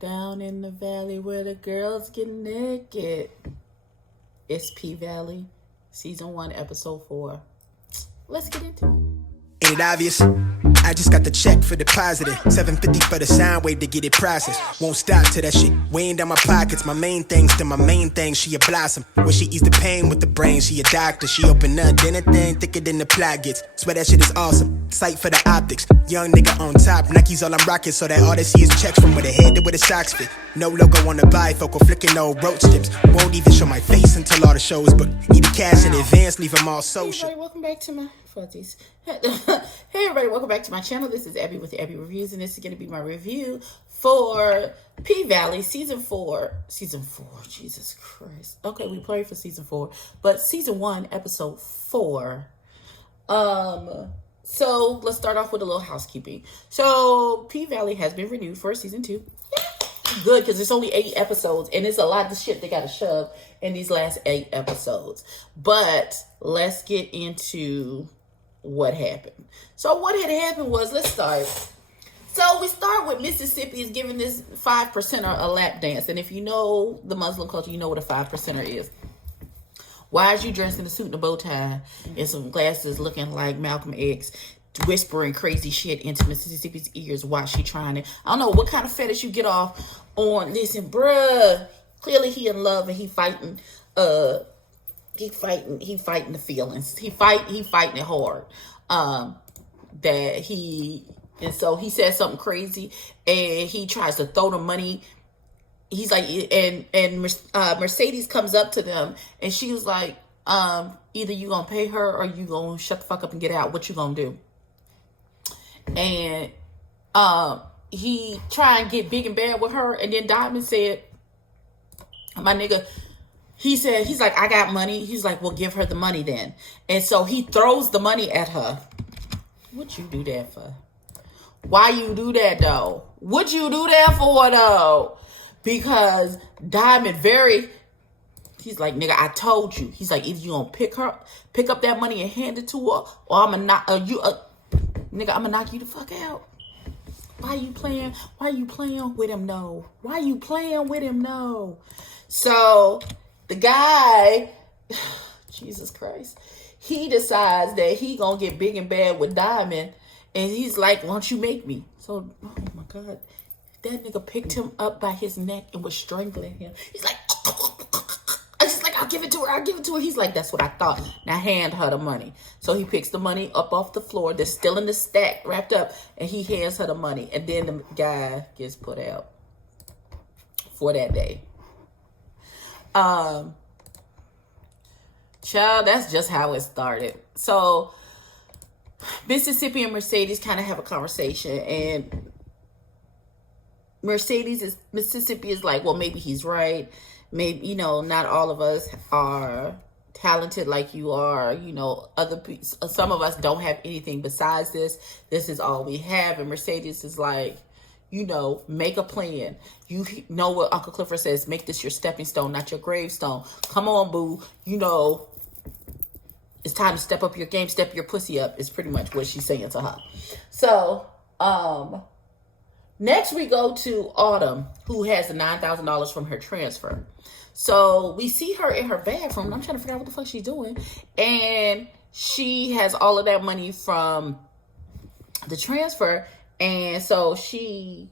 Down in the valley where the girls get naked. It's P Valley, Season 1, Episode 4. Let's get into it. Ain't it obvious? I just got the check for depositing. $750 for the sound wave to get it processed. Won't stop till that shit weighing down my pockets. My main things to my main thing. She a blossom. When she ease the pain with the brain, she a doctor. She open up dinner thing thicker than the plot gets. Swear that shit is awesome. Sight for the optics. Young nigga on top. Nike's all I'm rocking, so that all they see is checks from where the head to where the socks fit. No logo on the bifocal, flicking no roach tips. Won't even show my face until all the shows, but need the cash in advance, leave them all social. Hey everybody, welcome back to my fuzzies. Hey everybody, welcome back to my channel. This is Abby with Abby Reviews, and this is going to be my review for P Valley Season 4. Season 4, Jesus Christ. Okay, we played for Season 4, but Season 1, Episode 4. So let's start off with a little housekeeping. So P Valley has been renewed for Season 2. Good, because it's only 8 episodes, and it's a lot of shit they got to shove in these last 8 episodes. But let's get into what happened. So what had happened was, let's start. So we start with Mississippi is giving this 5%er a lap dance. And if you know the Muslim culture, you know what a 5%er is. Why is you dressed in a suit and a bow tie and some glasses looking like Malcolm X, whispering crazy shit into Mississippi's ears while she trying to, I don't know what kind of fetish you get off on. Listen, bruh, clearly he in love and he fighting the feelings. He fighting it hard. And so he says something crazy and he tries to throw the money. He's like, and Mercedes comes up to them and she was like, either you gonna pay her or you gonna shut the fuck up and get out. What you gonna do? And he try and get big and bad with her, and then Diamond said, my nigga, he's like, I got money. He's like, well, give her the money then. And so he throws the money at her. What'd you do that for? Why you do that though? What'd you do that for though? Because Diamond he's like, nigga, I told you. He's like, either you gonna pick up that money and hand it to her, or I'm gonna nigga, I'm gonna knock you the fuck out. Why you playing with him? No. Why you playing with him? No. So the guy, Jesus Christ, he decides that he gonna get big and bad with Diamond, and he's like, why don't you make me? So, oh my God, that nigga picked him up by his neck and was strangling him. He's like, I'll give it to her. He's like, that's what I thought. Now hand her the money. So he picks the money up off the floor. They're still in the stack, wrapped up, and he hands her the money. And then the guy gets put out for that day. Child, that's just how it started. So Mississippi and Mercedes kind of have a conversation, and Mississippi is like, well, maybe he's right. Maybe, not all of us are talented like you are. Some of us don't have anything besides this. This is all we have. And Mercedes is like, make a plan. You know what Uncle Clifford says, make this your stepping stone, not your gravestone. Come on, boo. It's time to step up your game, step your pussy up, is pretty much what she's saying to her. So, next we go to Autumn, who has the $9,000 from her transfer. So we see her in her bathroom, and I'm trying to figure out what the fuck she's doing. And she has all of that money from the transfer. And so and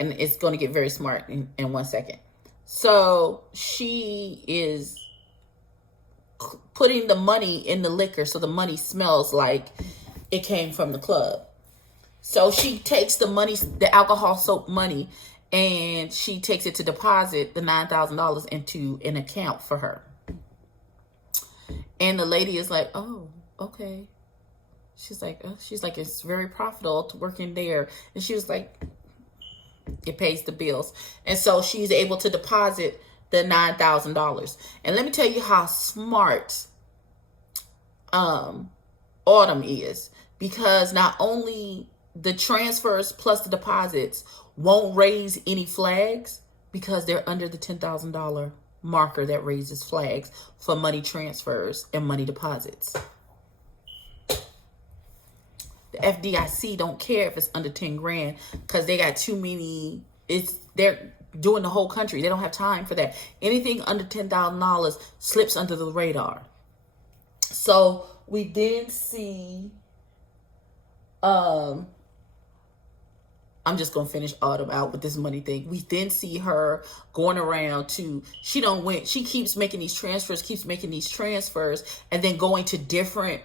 it's going to get very smart in 1 second. So she is putting the money in the liquor so the money smells like it came from the club. So she takes the money, the alcohol soaked money, and she takes it to deposit the $9,000 into an account for her. And the lady is like, oh, okay. She's like, it's very profitable to work in there. And she was like, it pays the bills. And so she's able to deposit the $9,000. And let me tell you how smart Autumn is, because not only the transfers plus the deposits won't raise any flags, because they're under the $10,000 marker that raises flags for money transfers and money deposits. The FDIC don't care if it's under 10 grand because they got too many they're doing the whole country. They don't have time for that. Anything under $10,000 slips under the radar. So we then see, I'm just going to finish Autumn out with this money thing. We then see her going around to, she keeps making these transfers, and then going to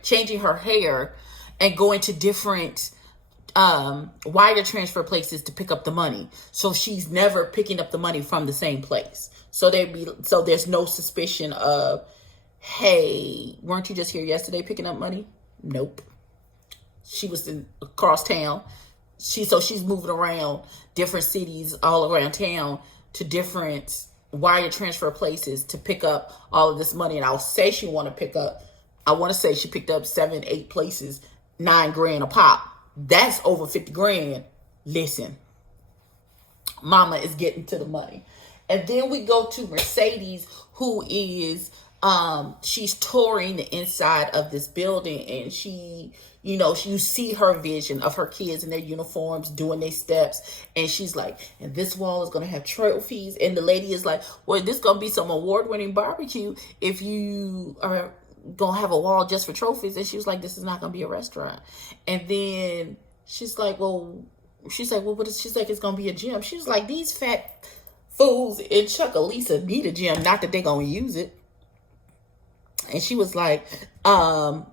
changing her hair and going to different wire transfer places to pick up the money. So she's never picking up the money from the same place. So there's no suspicion of, hey, weren't you just here yesterday picking up money? Nope. She was across town. She's moving around different cities all around town to different wire transfer places to pick up all of this money. And I want to say she picked up 7-8 places, $9,000 a pop. That's over 50 grand. Listen, mama is getting to the money. And then we go to Mercedes, who is, she's touring the inside of this building, and you see her vision of her kids in their uniforms doing their steps, and she's like, and this wall is going to have trophies, and the lady is like, well, this is going to be some award-winning barbecue if you are going to have a wall just for trophies. And she was like, this is not going to be a restaurant. And then she's like, she's like, it's going to be a gym. She was like, these fat fools in Chucalissa need a gym, not that they're going to use it. And she was like, not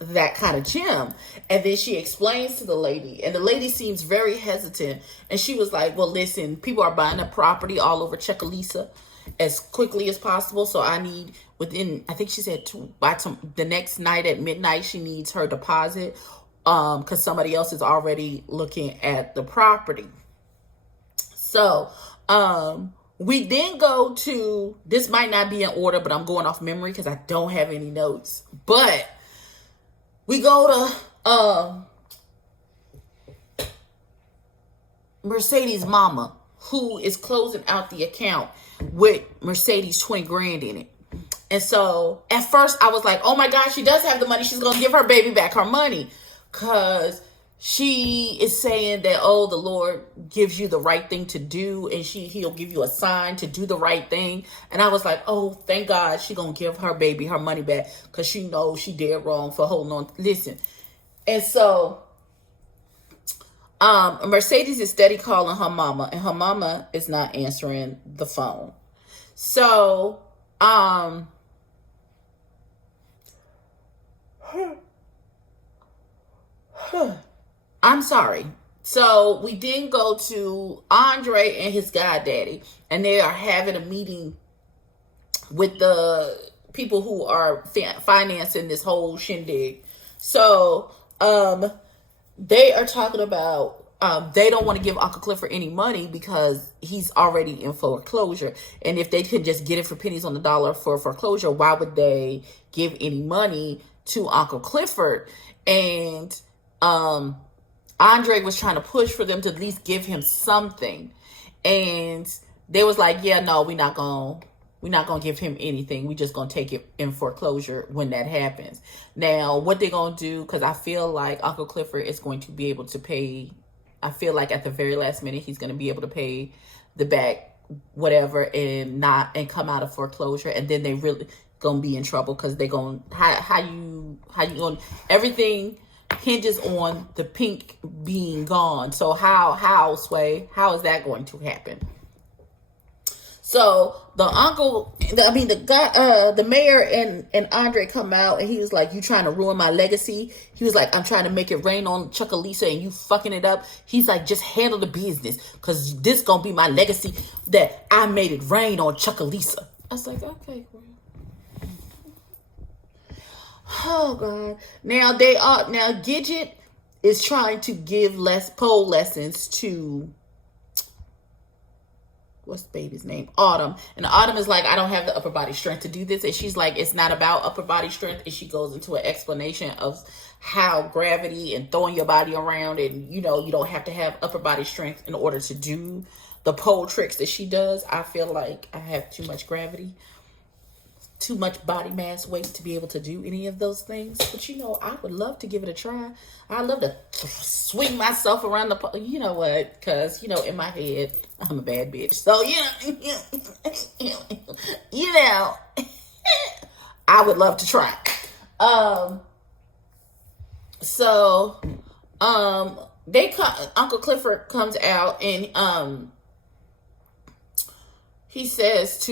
that kind of gym. And then she explains to the lady, and the lady seems very hesitant. And she was like, well, listen, people are buying up property all over Chucalissa as quickly as possible. So I need I think she said the next night at midnight, she needs her deposit, because somebody else is already looking at the property. So, we then go to, this might not be in order, but I'm going off memory because I don't have any notes. But we go to Mercedes' mama, who is closing out the account with Mercedes 20 grand in it. And so at first I was like, oh my God, she does have the money. She's going to give her baby back her money. Because she is saying that, oh, the Lord gives you the right thing to do, and he'll give you a sign to do the right thing. And I was like, oh, thank God she gonna give her baby her money back, because she knows she did wrong for holding on. Listen. And so Mercedes is steady calling her mama, and her mama is not answering the phone. So I'm sorry. So we then go to Andre and his goddaddy, and they are having a meeting with the people who are financing this whole shindig. So they are talking about they don't want to give Uncle Clifford any money because he's already in foreclosure. And if they could just get it for pennies on the dollar for foreclosure, why would they give any money to Uncle Clifford? And Andre was trying to push for them to at least give him something. And they was like, yeah, no, we're not going to give him anything. We just going to take it in foreclosure when that happens. Now, what they're going to do, because I feel like Uncle Clifford is going to be able to pay, I feel like at the very last minute, he's going to be able to pay the back, whatever, and come out of foreclosure. And then they really going to be in trouble, because they're going, how you going, everything hinges on the pink being gone. So how Sway, how is that going to happen? So the mayor and Andre come out, and he was like, you trying to ruin my legacy? He was like, I'm trying to make it rain on Chucalissa and you fucking it up. He's like, just handle the business, because this gonna be my legacy, that I made it rain on Chucalissa. I was like, okay, cool. Oh God! Now Gidget is trying to give pole lessons to, what's the baby's name? Autumn. And Autumn is like, I don't have the upper body strength to do this. And she's like, it's not about upper body strength. And she goes into an explanation of how gravity and throwing your body around, and you don't have to have upper body strength in order to do the pole tricks that she does. I feel like I have too much gravity. too much body mass weight to be able to do any of those things. But I would love to give it a try. I love to swing myself around the, you know what? Because in my head, I'm a bad bitch. So I would love to try. Uncle Clifford comes out and he says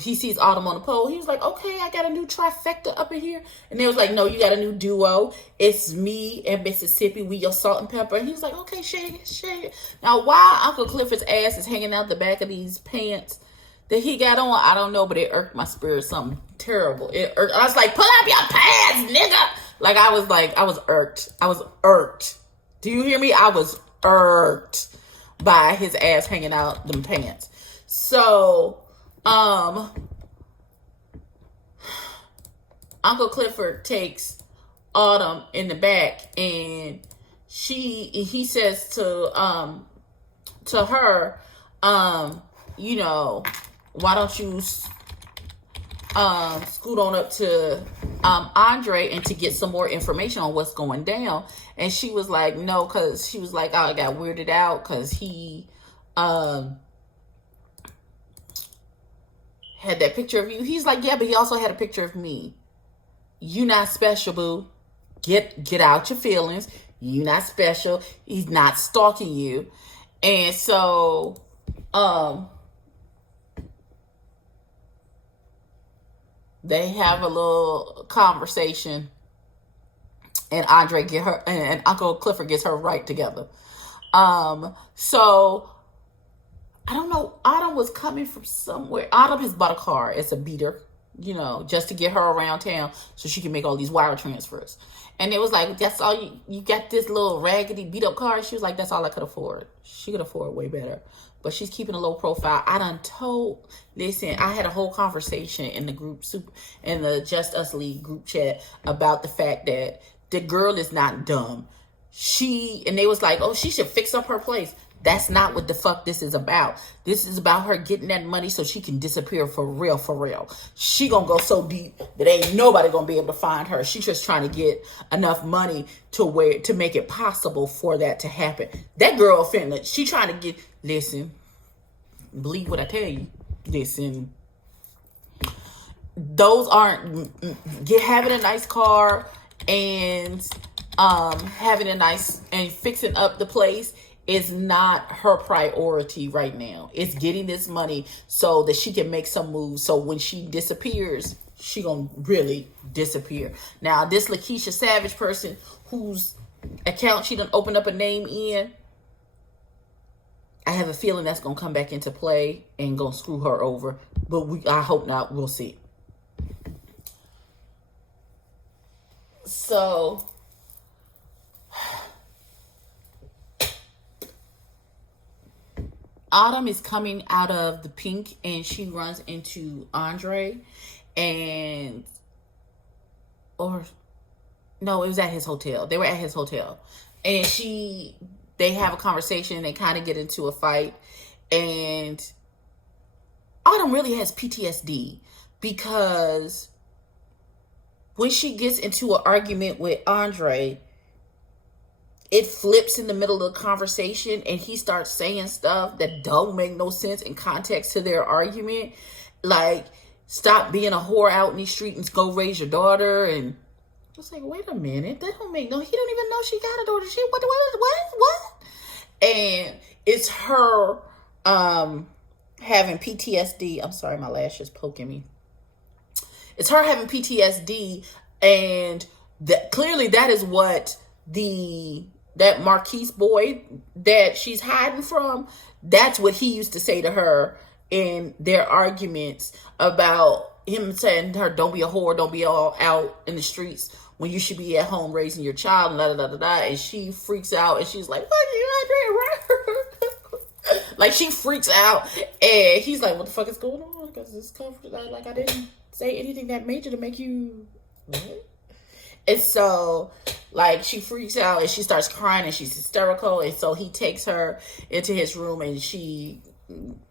he sees Autumn on the pole. He was like, okay, I got a new trifecta up in here. And they was like, no, you got a new duo. It's me and Mississippi. We your salt and pepper. And he was like, okay, shake it. Now, why Uncle Clifford's ass is hanging out the back of these pants that he got on, I don't know, but it irked my spirit something terrible. It irked. I was like, pull up your pants, nigga. I was irked. Do you hear me? I was irked by his ass hanging out them pants. So, Uncle Clifford takes Autumn in the back, and he says to her, why don't you scoot on up to Andre and to get some more information on what's going down. And she was like, no, because she was like, oh, I got weirded out because he had that picture of you. He's like, yeah, but he also had a picture of me. You not special, boo. Get out your feelings. You not special. He's not stalking you. And so they have a little conversation, and and Uncle Clifford gets her right together. So I don't know. Autumn was coming from somewhere. Autumn has bought a car. It's a beater, just to get her around town so she can make all these wire transfers. And it was like, that's all you got, this little raggedy beat up car. She was like, that's all I could afford. She could afford way better. But she's keeping a low profile. Listen, I had a whole conversation in the group, in the Just Us League group chat about the fact that the girl is not dumb. And they was like, oh, she should fix up her place. That's not what the fuck this is about. This is about her getting that money so she can disappear for real, for real. She gonna go so deep that ain't nobody gonna be able to find her. She's just trying to get enough money to make it possible for that to happen. That girl she trying to get, listen, believe what I tell you. Listen, those aren't, having a nice car and having a nice, and fixing up the place is not her priority right now. It's getting this money so that she can make some moves. So when she disappears, she gonna really disappear. Now, this Lakeisha Savage person whose account she done opened up a name in, I have a feeling that's gonna come back into play and gonna screw her over. But I hope not. We'll see. So Autumn is coming out of the pink and she runs into Andre it was at his hotel. They were at his hotel and they have a conversation. They kind of get into a fight, and Autumn really has PTSD because when she gets into an argument with Andre, it flips in the middle of the conversation and he starts saying stuff that don't make no sense in context to their argument. Like, stop being a whore out in the street and go raise your daughter. And I was like, wait a minute. That don't make no, he don't even know she got a daughter. What? And it's her having PTSD. I'm sorry, my lash is poking me. It's her having PTSD, and clearly that is what that Marquise boy that she's hiding from, that's what he used to say to her in their arguments about him saying to her, don't be a whore, don't be all out in the streets when you should be at home raising your child, and and she freaks out and she's like, what are you doing? Like, she freaks out and he's like, what the fuck is going on? Because it's comfortable. Like, I didn't say anything that major to make you what? And so, like, she freaks out and she starts crying and she's hysterical. And so he takes her into his room and she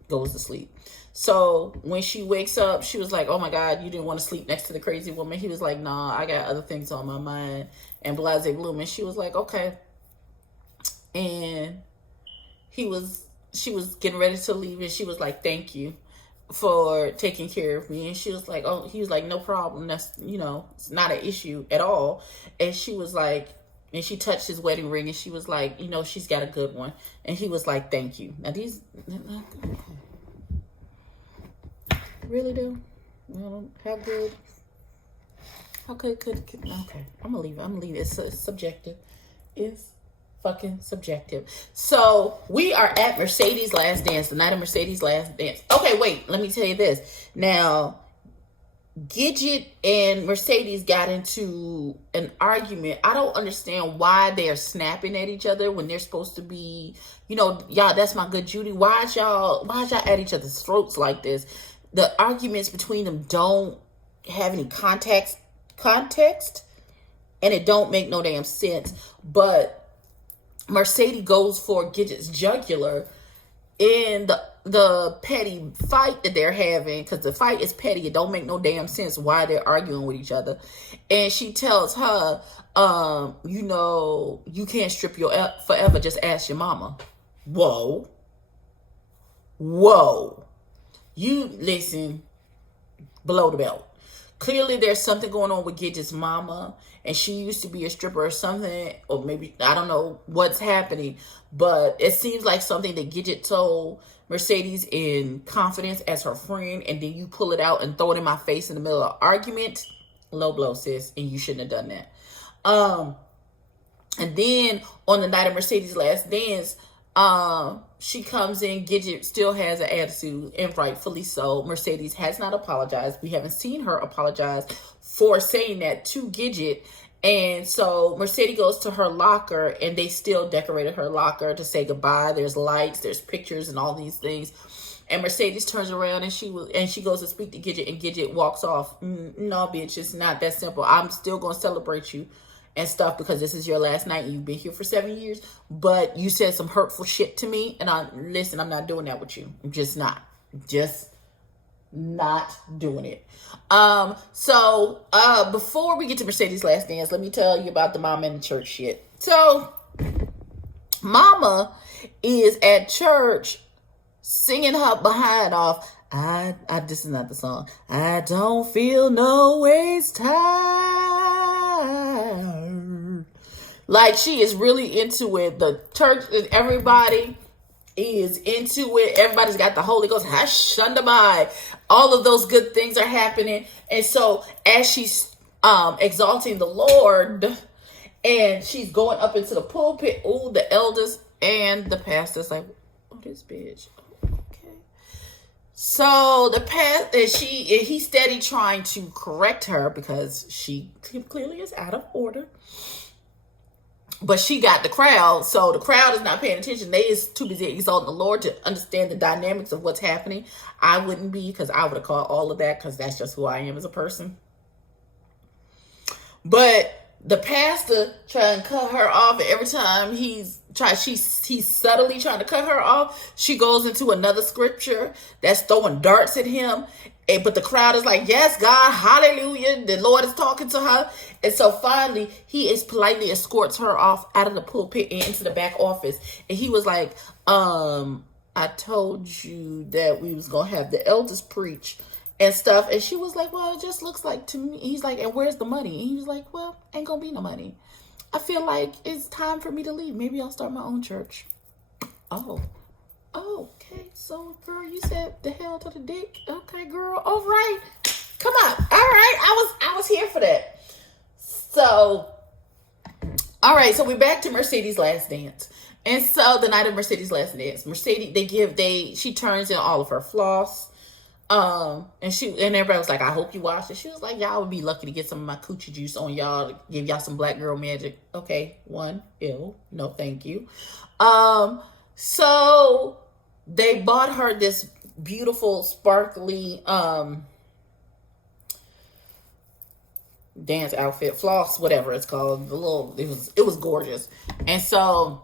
goes to sleep. So when she wakes up, she was like, oh my God, you didn't want to sleep next to the crazy woman. He was like, nah, I got other things on my mind. And blase bloom. And she was like, okay. And she was getting ready to leave. And she was like, thank you for taking care of me. And she was like, oh, he was like, no problem. That's, it's not an issue at all. And she was like, and she touched his wedding ring and she was like, she's got a good one. And he was like, thank you. Now these really do? How good? How good could okay. I'm gonna leave it. It's subjective. It's fucking subjective. So we are at Mercedes' last dance, the night of Mercedes' last dance. Okay, wait, let me tell you this. Now, Gidget and Mercedes got into an argument. I don't understand why they're snapping at each other when they're supposed to be, y'all, that's my good Judy. Why y'all at each other's throats like this? The arguments between them don't have any context, and it don't make no damn sense. But Mercedes goes for Gidget's jugular in the petty fight that they're having, because the fight is petty. It don't make no damn sense why they're arguing with each other. And she tells her, you can't strip your forever. Just ask your mama. Whoa. You listen, below the belt. Clearly there's something going on with Gidget's mama, and she used to be a stripper or something, or maybe, I don't know what's happening, but it seems like something that Gidget told Mercedes in confidence as her friend, and then you pull it out and throw it in my face in the middle of an argument. Low blow, sis, and you shouldn't have done that. And then on the night of Mercedes' last dance, she comes in, Gidget still has an attitude, and rightfully so. Mercedes has not apologized. We haven't seen her apologize for saying that to Gidget. And so Mercedes goes to her locker, and they still decorated her locker to say goodbye. There's lights, there's pictures, and all these things. And Mercedes turns around and she goes to speak to Gidget, and Gidget walks off. No, bitch, it's not that simple. I'm still going to celebrate you and stuff because this is your last night and you've been here for 7 years, but you said some hurtful shit to me, and I'm not doing that with you. I'm just not doing it. So before we get to Mercedes' last dance, let me tell you about the mama in the church shit. So mama is at church singing her behind off. This is not the song. I don't feel no waste time. Like, she is really into it. The church and everybody is into it. Everybody's got the Holy Ghost. Hashandamai. All of those good things are happening. And so as she's exalting the Lord and she's going up into the pulpit, the elders and the pastor's like, oh, this bitch. Okay. So the pastor, he's steady trying to correct her because she clearly is out of order. But she got the crowd, so the crowd is not paying attention. They is too busy exalting the Lord to understand the dynamics of what's happening. I wouldn't be, because I would have caught all of that, because that's just who I am as a person. But the pastor trying to cut her off, and every time he's subtly trying to cut her off, she goes into another scripture that's throwing darts at him. But the crowd is like, yes, God, hallelujah. The Lord is talking to her. And so finally, he politely escorts her off out of the pulpit and into the back office. And he was like, I told you that we was going to have the elders preach and stuff. And she was like, well, it just looks like to me. He's like, and where's the money? And he was like, well, ain't going to be no money. I feel like it's time for me to leave. Maybe I'll start my own church. Oh, okay. So, girl, you said the hell to the dick. Okay, girl. All right. Come on. All right. I was here for that. So, all right. So we're back to Mercedes' last dance. And so the night of Mercedes' last dance, she turns in all of her floss. And everybody was like, I hope you wash it. She was like, y'all would be lucky to get some of my coochie juice on y'all to give y'all some black girl magic. Okay. Ew. No, thank you. So they bought her this beautiful, sparkly, dance outfit, floss, whatever it's called. It was gorgeous. And so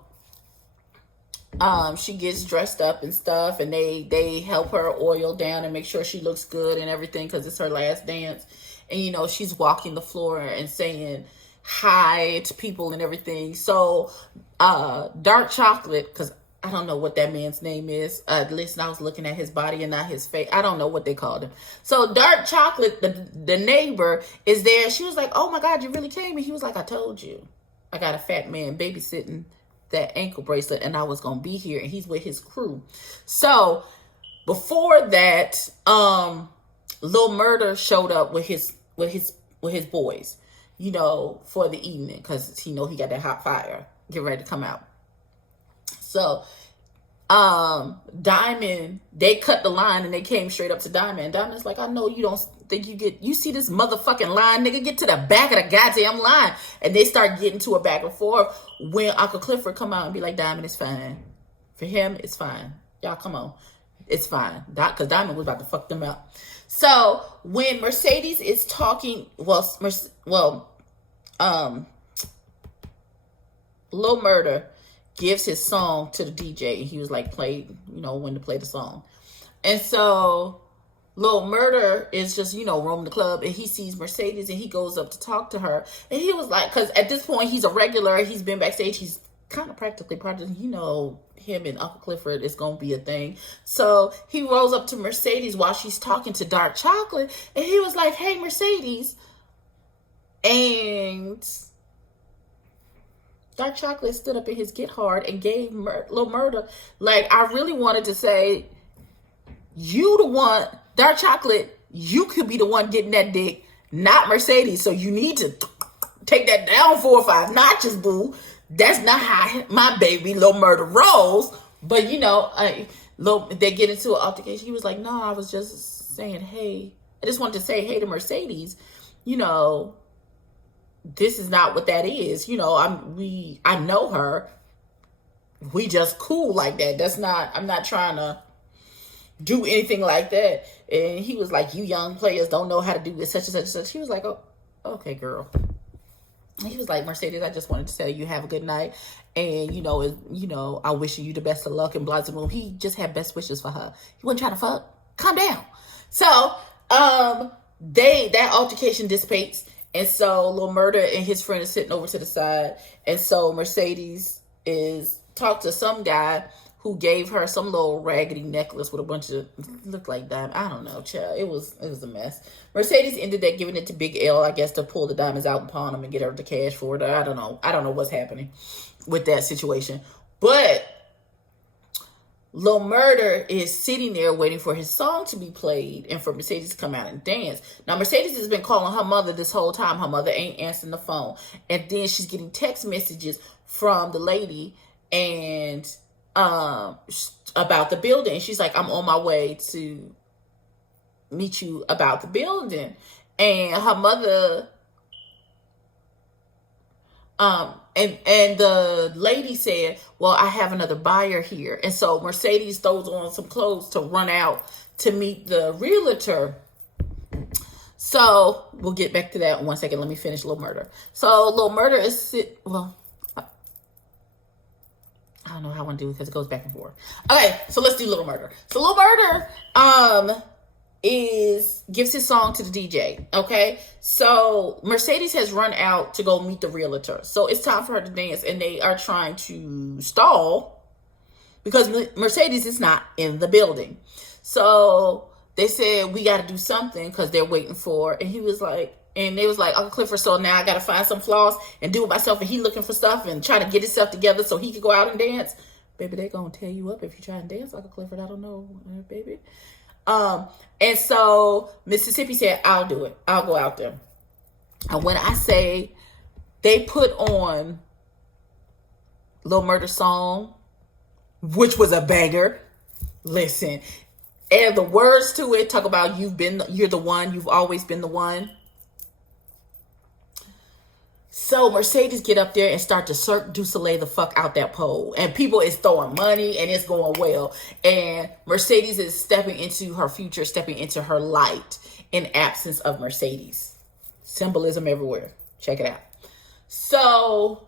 She gets dressed up and stuff, and they help her oil down and make sure she looks good and everything because it's her last dance. And she's walking the floor and saying hi to people and everything. So Dark Chocolate, because I don't know what that man's name is. Listen, I was looking at his body and not his face. I don't know what they called him. So Dark Chocolate, the neighbor, is there. She was like, oh my God, you really came? And he was like, I told you. I got a fat man babysitting that ankle bracelet, and I was going to be here, and he's with his crew. So before that, Lil Murder showed up with his boys, for the evening, because he got that hot fire get ready to come out. So Diamond, they cut the line and they came straight up to Diamond. And Diamond's like, I know you don't think you see this motherfucking line, nigga, get to the back of the goddamn line. And they start getting to a back and forth when Uncle Clifford come out and be like, Diamond, it's fine. For him, it's fine. Y'all, come on. It's fine. Because Diamond was about to fuck them up. So when Mercedes is talking, Lil Murder gives his song to the DJ, and he was like, play, when to play the song. And so Lil Murder is just, roaming the club, and he sees Mercedes, and he goes up to talk to her. And he was like, because at this point, he's a regular, he's been backstage, he's kind of practically part of, him and Uncle Clifford is going to be a thing. So he rolls up to Mercedes while she's talking to Dark Chocolate, and he was like, hey, Mercedes. And Dark Chocolate stood up in his get hard and gave Lil Murder, like, I really wanted to say, you the one, Dark Chocolate, you could be the one getting that dick, not Mercedes. So you need to take that down 4 or 5 notches, boo. That's not how my baby Lil Murder rolls. But they get into an altercation. He was like, no, I was just saying, hey, I just wanted to say hey to Mercedes. This is not what that is. I know her. We just cool like that. I'm not trying to do anything like that. And he was like, you young players don't know how to do this, such and such and such. He was like, oh, okay, girl. He was like, Mercedes, I just wanted to tell you have a good night. And, I wish you the best of luck and blah, blah, blah. He just had best wishes for her. He wasn't trying to fuck. Calm down. So, that altercation dissipates. And so Lil Murder and his friend is sitting over to the side. And so Mercedes talked to some guy who gave her some little raggedy necklace with a bunch of, looked like diamonds. I don't know, child. It was a mess. Mercedes ended up giving it to Big L, I guess, to pull the diamonds out and pawn them and get her the cash for it. I don't know what's happening with that situation. But Lil Murder is sitting there waiting for his song to be played and for Mercedes to come out and dance. Now, Mercedes has been calling her mother this whole time. Her mother ain't answering the phone. And then she's getting text messages from the lady and about the building. She's like, I'm on my way to meet you about the building. And her mother, and the lady said, well, I have another buyer here. And so Mercedes throws on some clothes to run out to meet the realtor. So we'll get back to that in 1 second. Let me finish Lil Murder. So Lil Murder is I don't know how I want to do it because it goes back and forth. Okay, so let's do Lil Murder. So Lil Murder gives his song to the DJ. Okay, so Mercedes has run out to go meet the realtor. So it's time for her to dance, and they are trying to stall because Mercedes is not in the building. So they said, we got to do something because they're waiting for, and he was like, and they was like, Uncle Clifford, so now I got to find some flaws and do it myself. And he looking for stuff and trying to get himself together so he could go out and dance. Baby, they going to tear you up if you try and dance, Uncle Clifford. I don't know, baby. And so Mississippi said, I'll do it. I'll go out there. And when I say they put on Lil Murder's song, which was a banger, listen, and the words to it talk about you're the one, you've always been the one. So Mercedes get up there and start to Cirque du Soleil the fuck out that pole. And people is throwing money and it's going well. And Mercedes is stepping into her future, stepping into her light in absence of Mercedes. Symbolism everywhere. Check it out. So,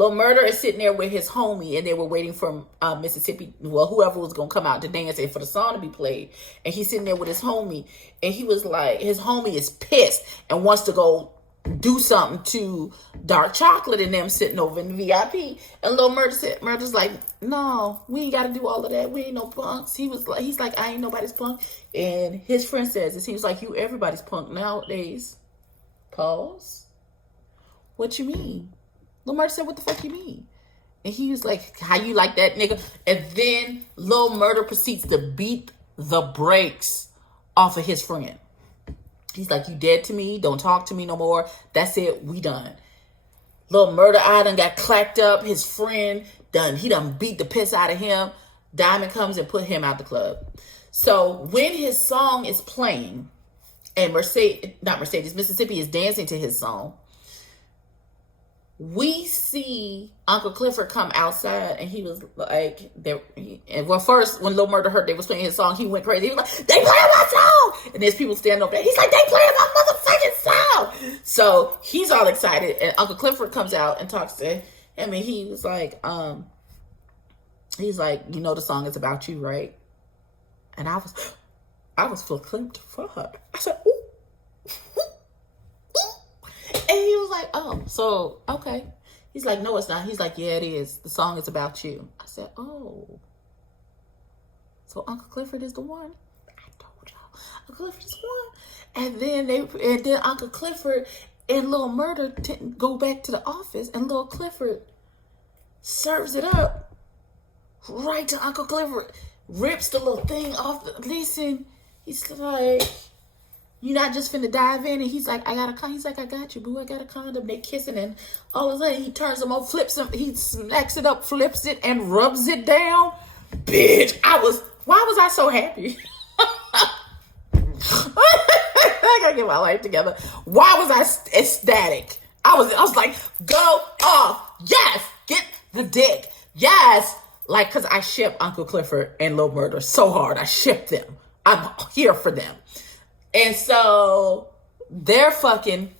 Lil Murder is sitting there with his homie, and they were waiting for Mississippi, well, whoever was going to come out to dance and for the song to be played. And he's sitting there with his homie, and he was like, his homie is pissed and wants to go do something to Dark Chocolate and them sitting over in the VIP. And Lil Murder's like, no, we ain't got to do all of that. We ain't no punks. He's like, I ain't nobody's punk. And his friend says this. He was like, you everybody's punk nowadays. Pause. What you mean? Lil Murder said, what the fuck you mean? And he was like, how you like that, nigga? And then Lil Murder proceeds to beat the brakes off of his friend. He's like, you dead to me. Don't talk to me no more. That's it. We done. Lil Murder, I done got clacked up. His friend he done beat the piss out of him. Diamond comes and put him out the club. So when his song is playing and Mississippi is dancing to his song, we see Uncle Clifford come outside, and he was like, first, when Lil Murder heard they was playing his song, he went crazy. He was like, they playing my song! And there's people standing over there. He's like, they playing my motherfucking song! So he's all excited, and Uncle Clifford comes out and talks to him, and he was like, he's like, you know the song is about you, right? And I was flipped for her. I said, ooh. And he was like, oh, so, okay. He's like, no, it's not. He's like, yeah, it is. The song is about you. I said, oh. So Uncle Clifford is the one? I told y'all. Uncle Clifford is the one. And then Uncle Clifford and Lil Murder go back to the office, and Lil Clifford serves it up right to Uncle Clifford. Rips the little thing off. Listen, he's like, you not just finna dive in. And he's like, I got you, boo. I got a condom. They kissing, and all of a sudden he turns him on, flips him. He smacks it up, flips it, and rubs it down. Bitch, why was I so happy? I gotta get my life together. Why was I ecstatic? I was like, go off. Yes, get the dick. Yes. Like, because I ship Uncle Clifford and Lil Murder so hard. I ship them. I'm here for them. And so they're fucking,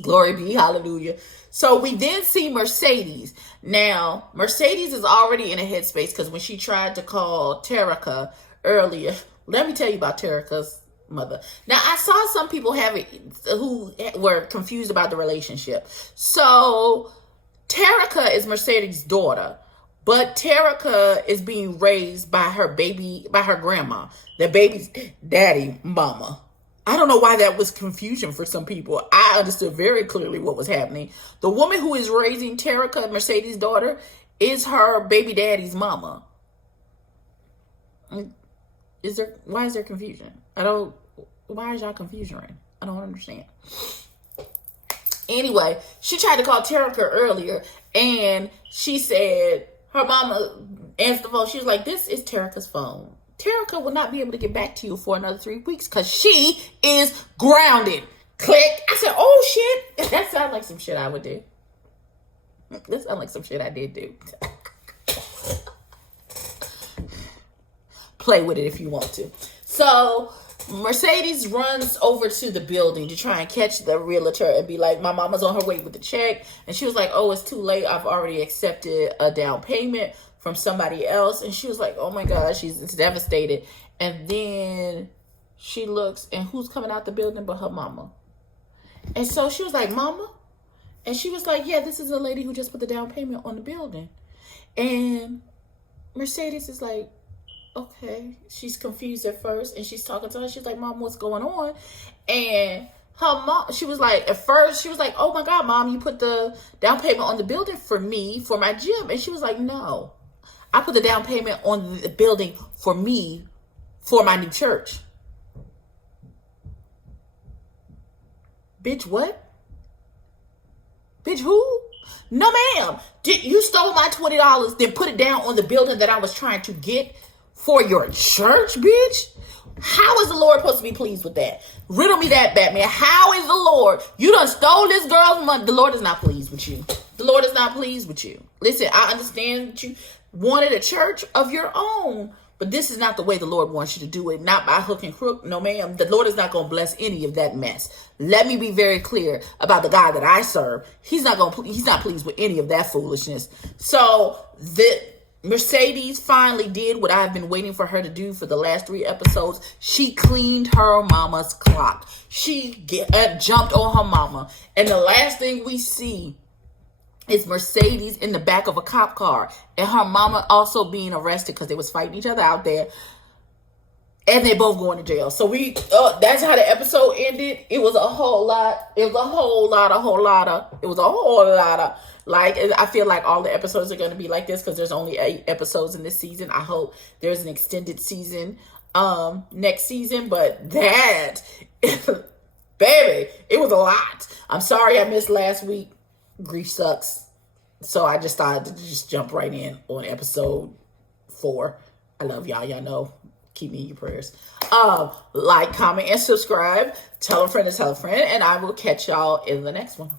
glory be, hallelujah. So we then see Mercedes. Now, Mercedes is already in a headspace because when she tried to call Terica earlier, let me tell you about Terica's mother. Now, I saw some people who were confused about the relationship. So Terica is Mercedes' daughter. But Terica is being raised by her grandma, the baby's daddy, mama. I don't know why that was confusion for some people. I understood very clearly what was happening. The woman who is raising Terica, Mercedes' daughter, is her baby daddy's mama. Why is there confusion? Why is y'all confusion? I don't understand. Anyway, she tried to call Terica earlier, and she said, her mama answered the phone. She was like, this is Terica's phone. Terica will not be able to get back to you for another 3 weeks because she is grounded. Click. I said, oh, shit. That sounds like some shit I would do. That sounds like some shit I did do. Play with it if you want to. So Mercedes runs over to the building to try and catch the realtor and be like, my mama's on her way with the check. And she was like, oh, it's too late. I've already accepted a down payment from somebody else. And she was like, oh my God, she's devastated. And then she looks, and who's coming out the building but her mama? And so she was like, mama? And she was like, yeah, this is a lady who just put the down payment on the building. And Mercedes is like, okay. She's confused at first, and she's talking to her. She's like, mom, what's going on? And her mom, she was like, at first, she was like, oh my God, mom, you put the down payment on the building for me, for my gym. And she was like, no, I put the down payment on the building for me, for my new church. Bitch, what? Bitch, who? No, ma'am. You stole my $20, then put it down on the building that I was trying to get for your church, bitch? How is the Lord supposed to be pleased with that? Riddle me that, Batman. How is the Lord? You done stole this girl's money. The Lord is not pleased with you. The Lord is not pleased with you. Listen, I understand that you wanted a church of your own, But this is not the way the Lord wants you to do it. Not by hook and crook. No, ma'am. The Lord is not going to bless any of that mess. Let me be very clear about the God that I serve. He's not pleased with any of that foolishness. So the Mercedes finally did what I've been waiting for her to do for the last 3 episodes. She cleaned her mama's clock. She jumped on her mama. And the last thing we see is Mercedes in the back of a cop car, and her mama also being arrested because they was fighting each other out there, and they both going to jail. So that's how the episode ended. It was a whole lot. Like, I feel like all the episodes are going to be like this because there's only 8 episodes in this season. I hope there's an extended season next season, but that baby, it was a lot. I'm sorry I missed last week. Grief sucks. So I just thought to just jump right in on episode 4. I love y'all. Y'all know. Keep me in your prayers. Like, comment, and subscribe. Tell a friend to tell a friend. And I will catch y'all in the next one.